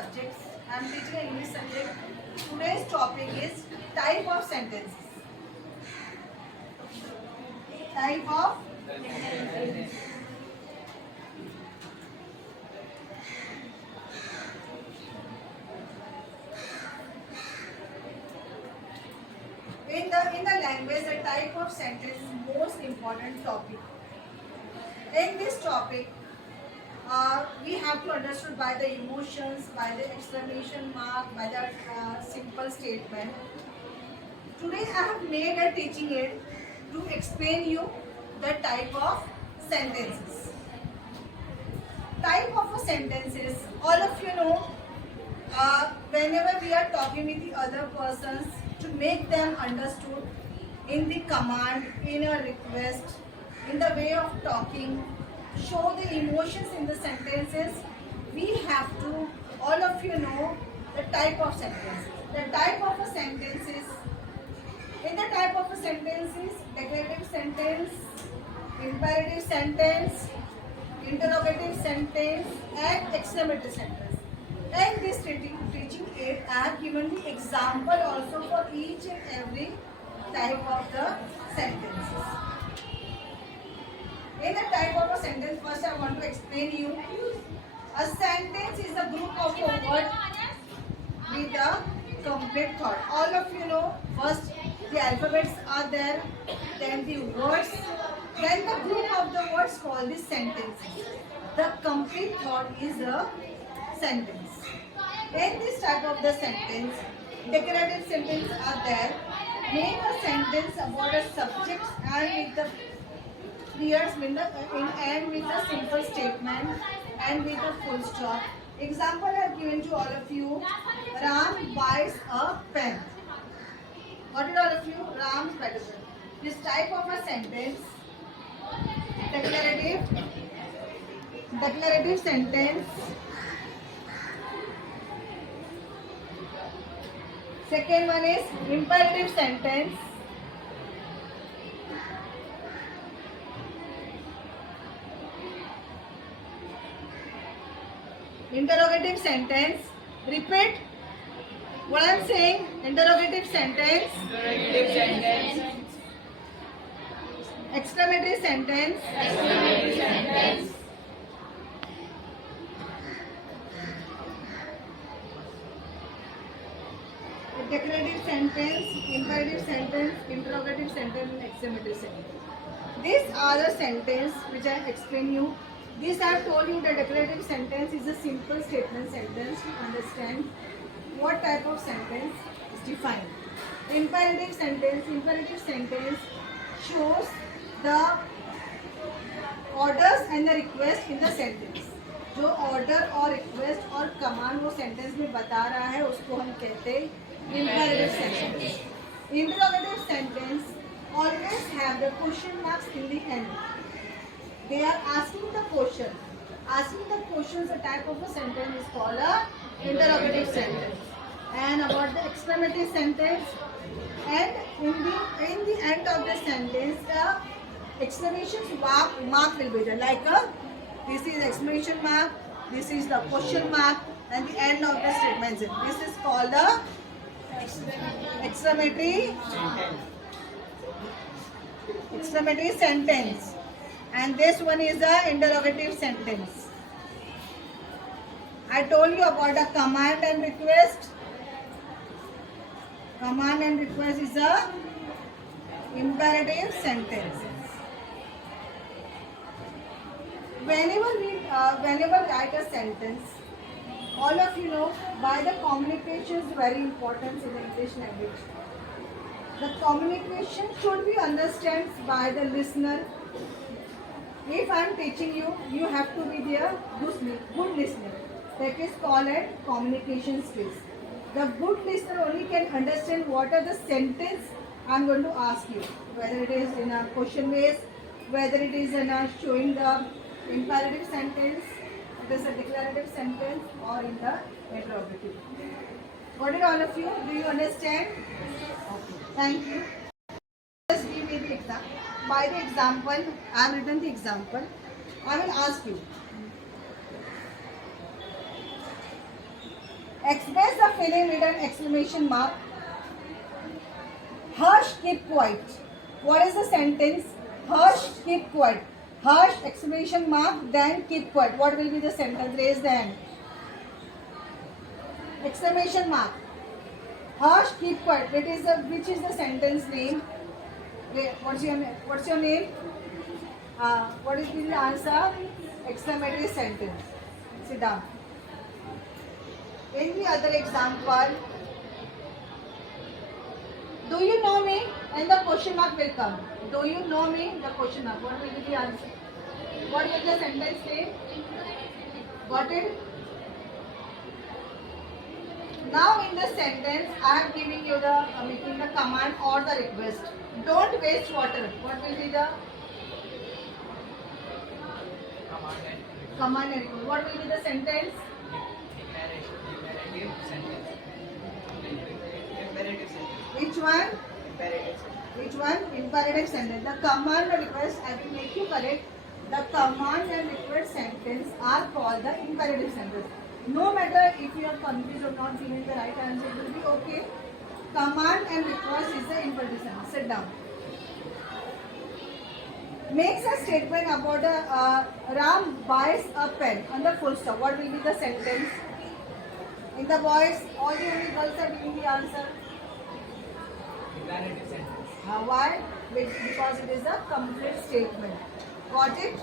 subjects. I am teaching an English subject. Today's topic is type of sentences. Type of sentences. In the language, the type of sentence is most important topic. In this topic, we have to understand by the emotions, by the exclamation mark, by the simple statement. Today I have made a teaching aid to explain you the type of sentences. Type of a sentences, all of you know, whenever we are talking with the other persons to make them understood in the command, in a request, in the way of talking, show the emotions in the sentences, we have to, all of you know, the type of sentences. The type of a sentence is, in the type of a sentence is declarative sentence, imperative sentence, interrogative sentence and exclamative sentence. And this teaching aid, I have given the example also for each and every type of the sentences. In the type of a sentence, first I want to explain you. A sentence is a group of a word with a complete thought. All of you know, first the alphabets are there, then the words, then the group of the words called the sentence. The complete thought is a sentence. In this type of the sentence, declarative sentences are there. Make a sentence about a subject and with the periods in and with a simple statement and with a full stop. Example I have given to all of you. Ram buys a pen. Got it all of you? Ram buys a pen. This type of a sentence, declarative sentence. Second one is imperative sentence. Interrogative sentence. Repeat what I am saying. Interrogative sentence. Interrogative sentence. Exclamatory sentence. Exclamatory sentence. Declarative sentence, imperative sentence, interrogative sentence and exclamative sentence. These are the sentences which I explain you. This I have told you the declarative sentence is a simple statement sentence to understand what type of sentence is defined. Imperative sentence shows the orders and the request in the sentence. जो order और request और command वो sentence में बता रहा है उसको हम कहते हैं imperative sentence. Interrogative sentence always have the question marks in the end. They are asking the question. Asking the questions, a type of a sentence is called a interrogative sentence. And about the exclamative sentence, and in the end of the sentence, the exclamation mark will be there. Like this is exclamation mark, this is the question mark, and the end of the statement. This is called the exclamatory sentence, and this one is the interrogative sentence. I told you about the command and request. Command and request is a imperative sentence. Whenever write a sentence, all of you know, by the communication is very important in the English language. The communication should be understood by the listener. If I am teaching you, you have to be there good listener. That is called a communication skills. The good listener only can understand what are the sentence I am going to ask you. Whether it is in a question base, whether it is in a showing the imperative sentence, it is a declarative sentence, or in the interrogative. Got it all of you? Do you understand? Okay. Thank you. Just give me the example. By the example, I have written the example. I will ask you. Express the feeling with an exclamation mark. Hush, keep quiet. What is the sentence? Hush, keep quiet. Hush, exclamation mark, then keep quiet. What will be the sentence? Raise the hand. Exclamation mark. Hush, keep quiet. Which is the sentence name? What's your name? What is the answer? Exclamatory sentence. Sit down. In the other example, do you know me? And the question mark will come. Do you know me? The question mark. What will be the answer? What will the sentence say? Got it? Now in the sentence, I am giving you the making the command or the request. Don't waste water. What will be the command and request? What will be the sentence? Imperative sentence. Which one? Imperative sentence. Which one? Imperative sentence. The command and request, I will make you correct. The command and request sentence are called the imperative sentence. No matter if you are confused or not giving the right answer, it will be okay. Command and request is the imperative sentence. Sit down. Makes a statement about Ram buys a pen on the full stop. What will be the sentence? In the boys, all the only girls are giving the answer. Imperative sentence. Why? Because it is a complete statement. Got it?